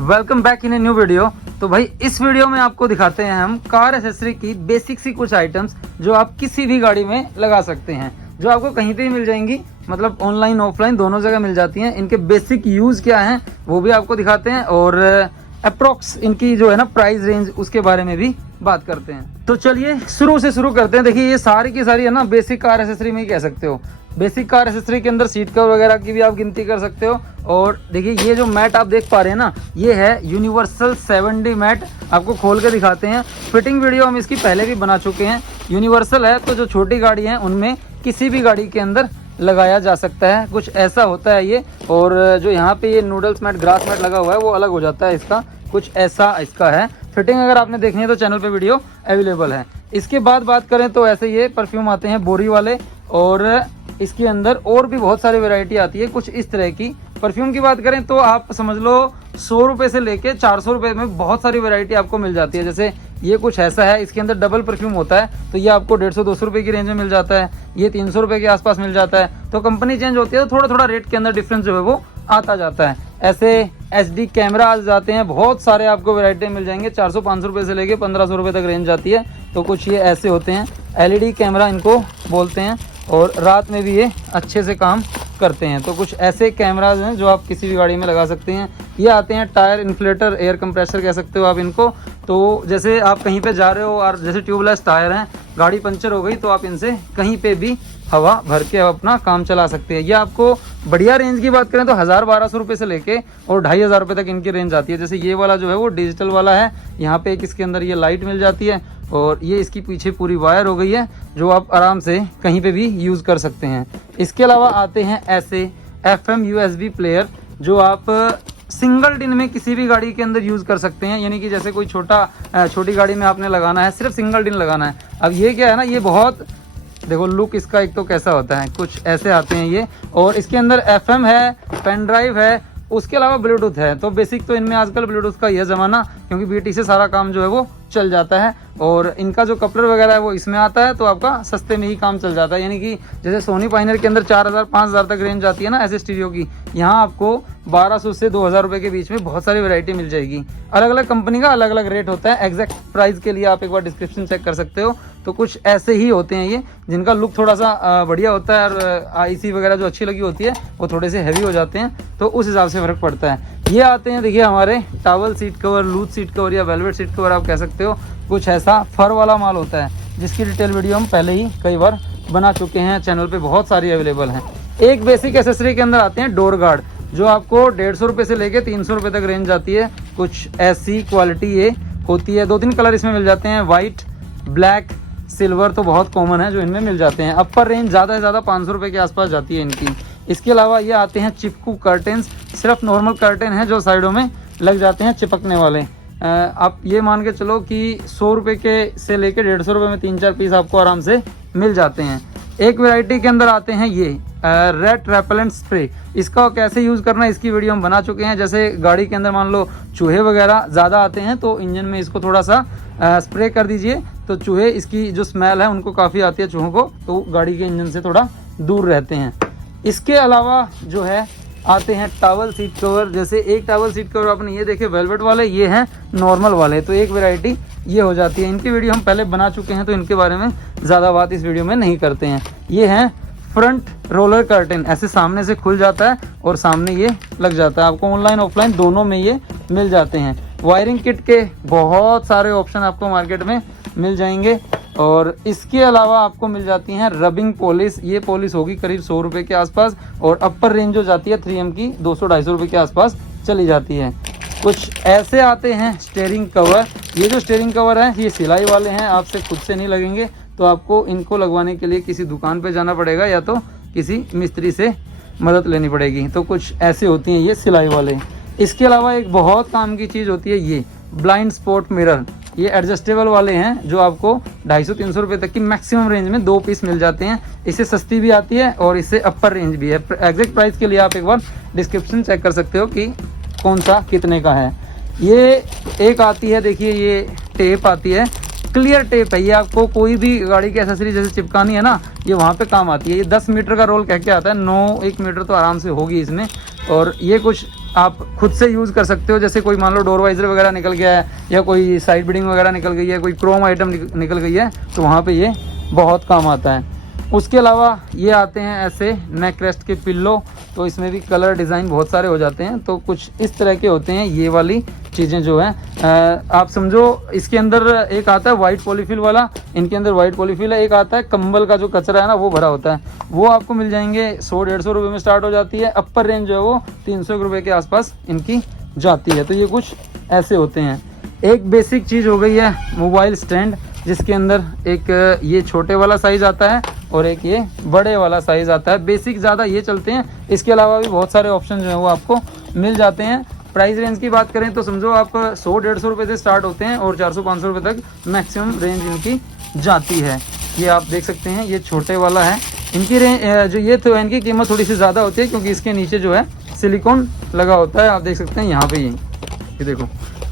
Welcome back in a new video. तो भाई इस वीडियो में आपको दिखाते हैं हम कार एसेसरी की बेसिक सी कुछ आइटम्स जो आप किसी भी गाड़ी में लगा सकते हैं, जो आपको कहीं पे भी मिल जाएंगी, मतलब ऑनलाइन ऑफलाइन दोनों जगह मिल जाती हैं। इनके बेसिक यूज क्या हैं वो भी आपको दिखाते हैं और अप्रोक्स इनकी जो है ना प्राइस रेंज उसके बारे में भी बात करते हैं। तो चलिए शुरू से शुरू करते हैं। देखिए ये सारी की सारी है ना बेसिक कार एसेसरी में ही कह सकते हो। बेसिक कार एसेसरी के अंदर सीट कवर वगैरह की भी आप गिनती कर सकते हो। और देखिए ये जो मैट आप देख पा रहे हैं ना, ये है यूनिवर्सल 7D मैट। आपको खोल के दिखाते हैं। फिटिंग वीडियो हम इसकी पहले भी बना चुके हैं। यूनिवर्सल है तो जो छोटी गाड़ी है उनमें किसी भी गाड़ी के अंदर लगाया जा सकता है, कुछ ऐसा होता है ये। और जो यहाँ पे ये नूडल्स मैट ग्रास मैट लगा हुआ है वो अलग हो जाता है इसका, कुछ ऐसा इसका है। फिटिंग अगर आपने देखनी है तो चैनल पे वीडियो अवेलेबल है। इसके बाद बात करें तो ऐसे ये परफ्यूम आते हैं बोरी वाले, और इसके अंदर और भी बहुत सारी वैरायटी आती है कुछ इस तरह की। परफ्यूम की बात करें तो आप समझ लो 100 रुपये से लेके 400 रुपये में बहुत सारी वैरायटी आपको मिल जाती है। जैसे ये कुछ ऐसा है, इसके अंदर डबल परफ्यूम होता है तो ये आपको 150-200 रुपये की रेंज में मिल जाता है। ये 300 रुपये के आसपास मिल जाता है। तो कंपनी चेंज होती है तो थोड़ा थोड़ा रेट के अंदर डिफरेंस जो है वो आता जाता है। ऐसे SD कैमरा आ जाते हैं, बहुत सारे आपको वैरायटी मिल जाएंगे। 400-500 रुपये से लेके 1500 रुपये तक रेंज जाती है। तो कुछ ये ऐसे होते हैं, LED कैमरा इनको बोलते हैं, और रात में भी ये अच्छे से काम करते हैं। तो कुछ ऐसे कैमराज हैं जो आप किसी भी गाड़ी में लगा सकते हैं। ये आते हैं टायर इन्फ्लेटर, एयर कंप्रेसर कह सकते हो आप इनको। तो जैसे आप कहीं पे जा रहे हो और जैसे ट्यूबलेस टायर हैं, गाड़ी पंचर हो गई तो आप इनसे कहीं पे भी हवा भर के अपना काम चला सकते हैं। ये आपको बढ़िया रेंज की बात करें तो 1000-1200 रुपये से लेके और 2500 रुपये तक इनकी रेंज आती है। जैसे ये वाला जो है वो डिजिटल वाला है। यहाँ पे एक इसके अंदर ये लाइट मिल जाती है और ये इसकी पीछे पूरी वायर हो गई है जो आप आराम से कहीं पे भी यूज़ कर सकते हैं। इसके अलावा आते हैं ऐसे FM USB प्लेयर जो आप सिंगल दिन में किसी भी गाड़ी के अंदर यूज़ कर सकते हैं। यानी कि जैसे कोई छोटी गाड़ी में आपने लगाना है, सिर्फ सिंगल दिन लगाना है। अब ये क्या है ना, ये बहुत देखो लुक इसका एक तो कैसा होता है, कुछ ऐसे आते हैं ये। और इसके अंदर FM है, पेन ड्राइव है, उसके अलावा ब्लूटूथ है। तो बेसिक तो इनमें आजकल ब्लूटूथ का यह ज़माना, क्योंकि BT से सारा काम जो है वो चल जाता है। और इनका जो कपलर वगैरह है वो इसमें आता है तो आपका सस्ते में ही काम चल जाता है। यानी कि जैसे सोनी पाइनियर के अंदर 4000-5000 तक रेंज आती है ना ऐसे स्टीरियो की, यहाँ आपको 1200 से 2000 रुपये के बीच में बहुत सारी वैरायटी मिल जाएगी। अलग अलग कंपनी का अलग अलग रेट होता है। एग्जैक्ट प्राइस के लिए आप एक बार डिस्क्रिप्शन चेक कर सकते हो। तो कुछ ऐसे ही होते हैं ये, जिनका लुक थोड़ा सा बढ़िया होता है और IC वगैरह जो अच्छी लगी होती है वो थोड़े से हैवी हो जाते हैं, तो उस हिसाब से फ़र्क पड़ता है। ये आते हैं देखिए हमारे towel seat cover, loose seat cover या वेलवेट सीट कवर आप कह सकते हो। कुछ ऐसा फर वाला माल होता है जिसकी डिटेल वीडियो हम पहले ही कई बार बना चुके हैं, चैनल पे बहुत सारी अवेलेबल हैं। एक बेसिक एसेसरी के अंदर आते हैं डोर गार्ड, जो आपको 150 रुपये से लेके 300 रुपये तक रेंज जाती है। कुछ ऐसी क्वालिटी ये होती है। 2-3 कलर इसमें मिल जाते हैं, वाइट, ब्लैक, सिल्वर तो बहुत कॉमन है जो इनमें मिल जाते हैं। अपर रेंज ज़्यादा से ज़्यादा 500 रुपये के आसपास जाती है इनकी। इसके अलावा ये आते हैं चिपकू कर्टेंस, सिर्फ नॉर्मल कर्टेन है जो साइडों में लग जाते हैं चिपकने वाले। आप ये मान के चलो कि 100 रुपये के से लेके 150 रुपये में 3-4 पीस आपको आराम से मिल जाते हैं। एक वैरायटी के अंदर आते हैं ये रेट रेपेलेंट स्प्रे। इसका कैसे यूज़ करना है इसकी वीडियो हम बना चुके हैं। जैसे गाड़ी के अंदर मान लो चूहे वगैरह ज़्यादा आते हैं तो इंजन में इसको थोड़ा सा स्प्रे कर दीजिए, तो चूहे इसकी जो स्मेल है उनको काफ़ी आती है चूहों को, तो गाड़ी के इंजन से थोड़ा दूर रहते हैं। इसके अलावा जो है आते हैं टावल सीट कवर। जैसे एक टावल सीट कवर आपने ये देखे वेलवेट वाले, ये हैं नॉर्मल वाले, तो एक वैरायटी ये हो जाती है। इनकी वीडियो हम पहले बना चुके हैं तो इनके बारे में ज़्यादा बात इस वीडियो में नहीं करते हैं। ये हैं फ्रंट रोलर कर्टेन, ऐसे सामने से खुल जाता है और सामने ये लग जाता है। आपको ऑनलाइन ऑफलाइन दोनों में ये मिल जाते हैं। वायरिंग किट के बहुत सारे ऑप्शन आपको मार्केट में मिल जाएंगे। और इसके अलावा आपको मिल जाती हैं रबिंग पॉलिश। ये पॉलिश होगी करीब 100 रुपये के आसपास, और अपर रेंज जो जाती है 3M की 200-250 रुपये के आसपास चली जाती है। कुछ ऐसे आते हैं स्टीयरिंग कवर। ये जो स्टीयरिंग कवर हैं ये सिलाई वाले हैं, आपसे खुद से नहीं लगेंगे, तो आपको इनको लगवाने के लिए किसी दुकान पे जाना पड़ेगा या तो किसी मिस्त्री से मदद लेनी पड़ेगी। तो कुछ ऐसे होती हैं ये सिलाई वाले। इसके अलावा एक बहुत काम की चीज़ होती है ये ब्लाइंड स्पॉट मिरर। ये एडजस्टेबल वाले हैं जो आपको 250-300 रुपये तक की मैक्सिमम रेंज में 2 पीस मिल जाते हैं। इससे सस्ती भी आती है और इससे अपर रेंज भी है। एग्जैक्ट प्राइस के लिए आप एक बार डिस्क्रिप्शन चेक कर सकते हो कि कौन सा कितने का है। ये एक आती है, देखिए ये टेप आती है, क्लियर टेप है। ये आपको कोई भी गाड़ी की एसेसरी जैसे चिपकानी है ना, ये वहाँ पे काम आती है। ये 10 मीटर का रोल कह के आता है, 9-1 मीटर तो आराम से होगी इसमें। और ये कुछ आप खुद से यूज़ कर सकते हो। जैसे कोई मान लो डोर वाइजर वगैरह निकल गया है या कोई साइड बिडिंग वगैरह निकल गई है, कोई क्रोम आइटम निकल गई है, तो वहाँ पे ये बहुत काम आता है। उसके अलावा ये आते हैं ऐसे नेक रेस्ट के पिल्लो, तो इसमें भी कलर डिज़ाइन बहुत सारे हो जाते हैं। तो कुछ इस तरह के होते हैं ये वाली चीज़ें जो हैं। आप समझो इसके अंदर एक आता है वाइट पॉलीफिल वाला, इनके अंदर वाइट पॉलीफिल है। एक आता है कंबल का जो कचरा है ना वो भरा होता है, वो आपको मिल जाएंगे 100-150 रुपये में स्टार्ट हो जाती है। अपर रेंज जो है वो 300 रुपये के आसपास इनकी जाती है। तो ये कुछ ऐसे होते हैं। एक बेसिक चीज़ हो गई है मोबाइल स्टैंड, जिसके अंदर एक ये छोटे वाला साइज़ आता है और एक ये बड़े वाला साइज़ आता है। बेसिक ज़्यादा ये चलते हैं, इसके अलावा भी बहुत सारे ऑप्शन जो है वो आपको मिल जाते हैं। प्राइस रेंज की बात करें तो समझो आप 100-150 रुपये से स्टार्ट होते हैं और 400-500 रुपये तक मैक्सिमम रेंज इनकी जाती है। ये आप देख सकते हैं, ये छोटे वाला है। इनकी रेंज जो ये तो इनकी कीमत थोड़ी सी ज़्यादा होती है क्योंकि इसके नीचे जो है सिलिकॉन लगा होता है। आप देख सकते हैं यहाँ पे ये देखो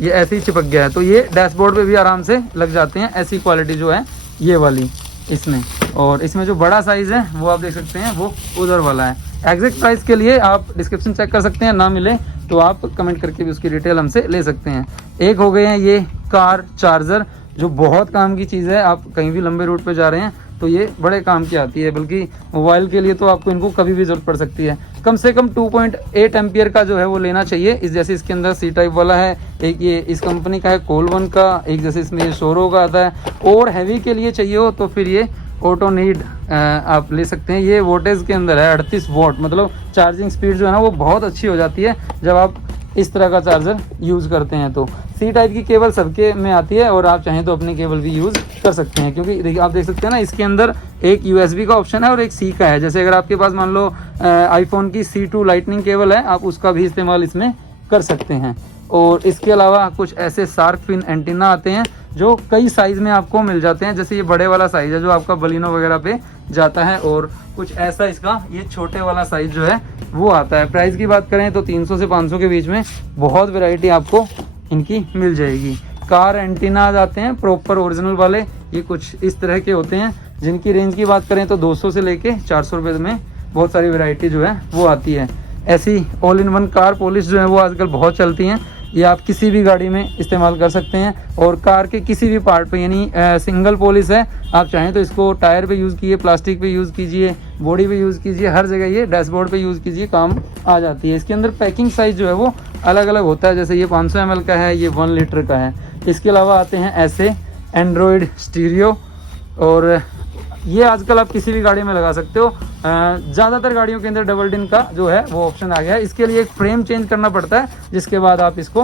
ये ऐसे ही चिपक गया है, तो ये डैशबोर्ड पे भी आराम से लग जाते हैं। ऐसी क्वालिटी जो है ये वाली इसमें। और इसमें जो बड़ा साइज़ है वो आप देख सकते हैं वो उधर वाला है। एग्जैक्ट प्राइस के लिए आप डिस्क्रिप्शन चेक कर सकते हैं, ना मिले तो आप कमेंट करके भी उसकी डिटेल हमसे ले सकते हैं। एक हो गए हैं ये कार चार्जर, जो बहुत काम की चीज़ है। आप कहीं भी लंबे रूट पे जा रहे हैं तो ये बड़े काम की आती है, बल्कि मोबाइल के लिए तो आपको इनको कभी भी ज़रूरत पड़ सकती है। कम से कम 2.8 एम्पियर का जो है वो लेना चाहिए। इस जैसे इसके अंदर सी टाइप वाला है, एक ये इस कंपनी का है कोलवन का, एक जैसे इसमें ये शोरो का आता है। और हैवी के लिए चाहिए हो तो फिर ये ऑटो नीड आप ले सकते हैं। ये वोल्टेज के अंदर है 38 वोल्ट, मतलब चार्जिंग स्पीड जो है ना वो बहुत अच्छी हो जाती है जब आप इस तरह का चार्जर यूज़ करते हैं। तो सी टाइप की केबल सबके में आती है और आप चाहें तो अपनी केबल भी यूज़ कर सकते हैं, क्योंकि देखिए आप देख सकते हैं ना इसके अंदर एक USB का ऑप्शन है और एक C का है। जैसे अगर आपके पास मान लो आईफोन की C2 लाइटनिंग केबल है, आप उसका भी इस्तेमाल इसमें कर सकते हैं। और इसके अलावा कुछ ऐसे शार्क फिन एंटीना आते हैं जो कई साइज़ में आपको मिल जाते हैं। जैसे ये बड़े वाला साइज़ है जो आपका बलिनो वगैरह पे जाता है, और कुछ ऐसा इसका ये छोटे वाला साइज़ जो है वो आता है। प्राइस की बात करें तो 300 से 500 के बीच में बहुत वैरायटी आपको इनकी मिल जाएगी। कार एंटीना आते हैं प्रॉपर ओरिजिनल वाले, ये कुछ इस तरह के होते हैं, जिनकी रेंज की बात करें तो 200 से लेके 400 रुपये में बहुत सारी वैरायटी जो है वो आती है। ऐसी all in one car polish जो है वो आजकल बहुत चलती हैं। ये आप किसी भी गाड़ी में इस्तेमाल कर सकते हैं और कार के किसी भी पार्ट पे, यानी सिंगल पॉलिश है, आप चाहें तो इसको टायर पे यूज़ कीजिए, प्लास्टिक पे यूज़ कीजिए, बॉडी पे यूज़ कीजिए, हर जगह ये डैशबोर्ड पे यूज़ कीजिए, काम आ जाती है। इसके अंदर पैकिंग साइज़ जो है वो अलग अलग होता है, जैसे ये 500 ml का है, ये 1 लीटर का है। इसके अलावा आते हैं ऐसे एंड्रॉयड स्टीरियो, और ये आजकल आप किसी भी गाड़ी में लगा सकते हो। ज़्यादातर गाड़ियों के अंदर डबल डिन का जो है वो ऑप्शन आ गया है। इसके लिए एक फ्रेम चेंज करना पड़ता है, जिसके बाद आप इसको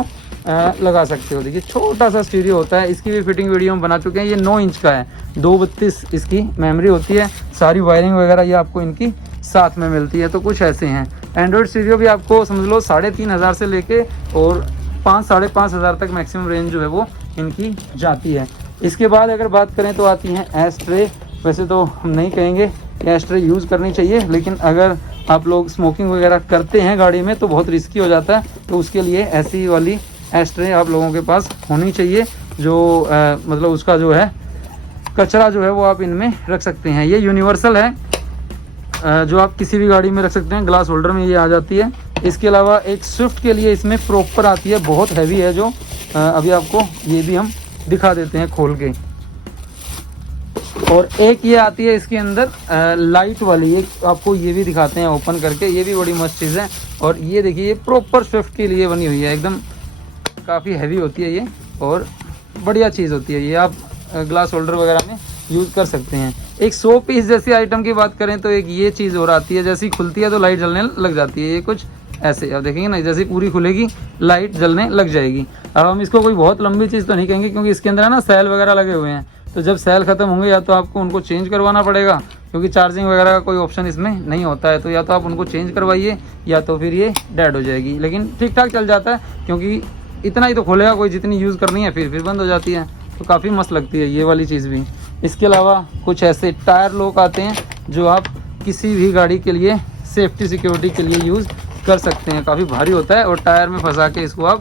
लगा सकते हो। देखिए छोटा सा स्टीरियो होता है, इसकी भी फिटिंग वीडियो हम बना चुके हैं। ये 9 इंच का है, 232 इसकी मेमोरी होती है। सारी वायरिंग वगैरह ये आपको इनकी साथ में मिलती है। तो कुछ ऐसे हैं। एंड्रॉयड स्टीरियो भी आपको समझ लो 3500 से लेके और 5-5.5 तक मैक्सिमम रेंज जो है वो इनकी जाती है। इसके बाद अगर बात करें तो आती हैं एस्ट्रे। वैसे तो हम नहीं कहेंगे कि एस्ट्रे यूज़ करनी चाहिए, लेकिन अगर आप लोग स्मोकिंग वगैरह करते हैं गाड़ी में तो बहुत रिस्की हो जाता है, तो उसके लिए ऐसी वाली एस्ट्रे आप लोगों के पास होनी चाहिए, जो मतलब उसका जो है कचरा जो है वो आप इनमें रख सकते हैं। ये यूनिवर्सल है, जो आप किसी भी गाड़ी में रख सकते हैं, ग्लास होल्डर में ये आ जाती है। इसके अलावा एक स्विफ्ट के लिए इसमें प्रॉपर आती है, बहुत हैवी है, जो अभी आपको ये भी हम दिखा देते हैं खोल के। और एक ये आती है इसके अंदर लाइट वाली, एक आपको ये भी दिखाते हैं ओपन करके, ये भी बड़ी मस्त चीज़ है। और ये देखिए ये प्रॉपर स्विफ्ट के लिए बनी हुई है, एकदम काफ़ी हैवी होती है ये और बढ़िया चीज़ होती है। ये आप ग्लास होल्डर वगैरह में यूज़ कर सकते हैं। एक 100 पीस जैसी आइटम की बात करें तो एक ये चीज़ और आती है, जैसी खुलती है तो लाइट जलने लग जाती है। ये कुछ ऐसे आप देखेंगे ना, जैसे पूरी खुलेगी लाइट जलने लग जाएगी। अब हम इसको कोई बहुत लंबी चीज़ तो नहीं कहेंगे, क्योंकि इसके अंदर है ना सेल वगैरह लगे हुए हैं, तो जब सेल ख़त्म होंगे या तो आपको उनको चेंज करवाना पड़ेगा, क्योंकि चार्जिंग वगैरह का कोई ऑप्शन इसमें नहीं होता है। तो या तो आप उनको चेंज करवाइए या तो फिर ये डेड हो जाएगी। लेकिन ठीक ठाक चल जाता है, क्योंकि इतना ही तो खोलेगा कोई, जितनी यूज़ करनी है फिर बंद हो जाती है। तो काफ़ी मस्त लगती है ये वाली चीज़ भी। इसके अलावा कुछ ऐसे टायर लॉक आते हैं जो आप किसी भी गाड़ी के लिए सेफ्टी सिक्योरिटी के लिए यूज़ कर सकते हैं। काफ़ी भारी होता है और टायर में फंसा के इसको आप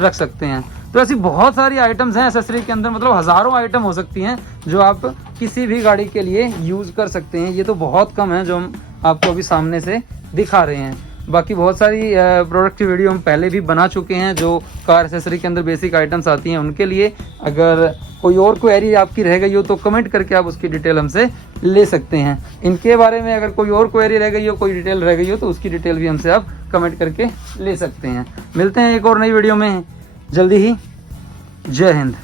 रख सकते हैं। तो ऐसी बहुत सारी आइटम्स हैं एक्सेसरी के अंदर, मतलब हज़ारों आइटम हो सकती हैं जो आप किसी भी गाड़ी के लिए यूज़ कर सकते हैं। ये तो बहुत कम है जो हम आपको अभी सामने से दिखा रहे हैं। बाकी बहुत सारी प्रोडक्ट की वीडियो हम पहले भी बना चुके हैं जो कार एसेसरी के अंदर बेसिक आइटम्स आती हैं उनके लिए। अगर कोई और क्वेरी आपकी रह गई हो तो कमेंट करके आप उसकी डिटेल हमसे ले सकते हैं। इनके बारे में अगर कोई और क्वेरी रह गई हो, कोई डिटेल रह गई हो तो उसकी डिटेल भी हमसे आप कमेंट करके ले सकते हैं। मिलते हैं एक और नई वीडियो में जल्दी ही। जय हिंद।